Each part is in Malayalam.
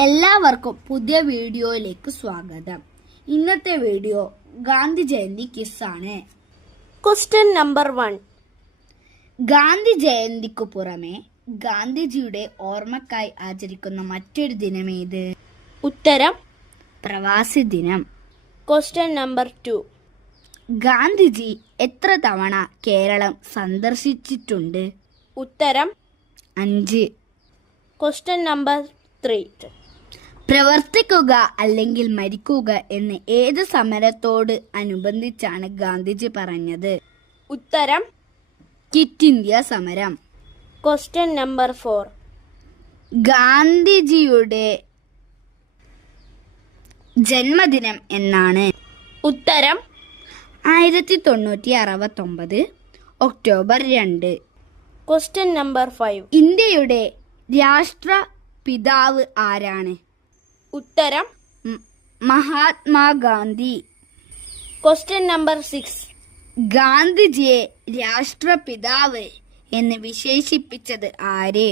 എല്ലാവർക്കും പുതിയ വീഡിയോയിലേക്ക് സ്വാഗതം. ഇന്നത്തെ വീഡിയോ ഗാന്ധി ജയന്തി ക്വിസാണ്. Question number 1. ഗാന്ധി ജയന്തിക്കു പുറമെ ഗാന്ധിജിയുടെ ഓർമ്മക്കായി ആചരിക്കുന്ന മറ്റൊരു ദിനമേത്? ഉത്തരം പ്രവാസി ദിനം. Question number 2. ഗാന്ധിജി എത്ര തവണ കേരളം സന്ദർശിച്ചിട്ടുണ്ട്? ഉത്തരം 5. Question number 3. പ്രവർത്തിക്കുക അല്ലെങ്കിൽ മരിക്കുക എന്ന് ഏത് സമരത്തോട് അനുബന്ധിച്ചാണ് ഗാന്ധിജി പറഞ്ഞത്? ഉത്തരം ക്വിറ്റ് ഇന്ത്യ സമരം. Question number 4. ഗാന്ധിജിയുടെ ജന്മദിനം എന്നാണ്? ഉത്തരം 1969 ഒക്ടോബർ 2. Question number 5. ഇന്ത്യയുടെ രാഷ്ട്രപിതാവ് ആരാണ്? ഉത്തരം മഹാത്മാഗാന്ധി. Question number 6. ഗാന്ധിജിയെ രാഷ്ട്രപിതാവ് എന്ന് വിശേഷിപ്പിച്ചത് ആര്?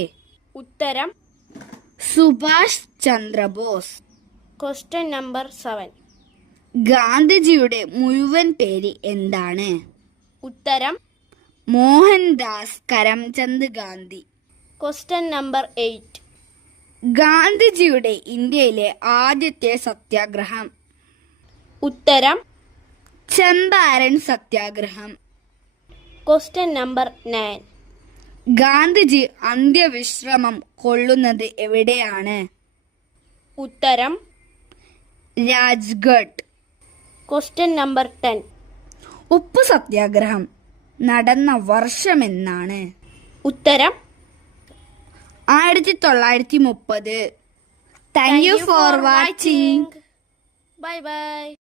ഉത്തരം സുഭാഷ് ചന്ദ്രബോസ്. Question number 7. ഗാന്ധിജിയുടെ മുഴുവൻ പേര് എന്താണ്? ഉത്തരം മോഹൻദാസ് കരംചന്ദ് ഗാന്ധി. Question number 8. ഗാന്ധിജിയുടെ ഇന്ത്യയിലെ ആദ്യത്തെ സത്യാഗ്രഹം? ഉത്തരം ചമ്പാരൻ സത്യാഗ്രഹം. Question number 9. ഗാന്ധിജി അന്ത്യവിശ്രമം കൊള്ളുന്നത് എവിടെയാണ്? ഉത്തരം രാജ്ഘട്ട്. Question number 10. ഉപ്പു സത്യാഗ്രഹം നടന്ന വർഷമെന്നാണ്? ഉത്തരം 1930. Thank you for watching. Bye bye.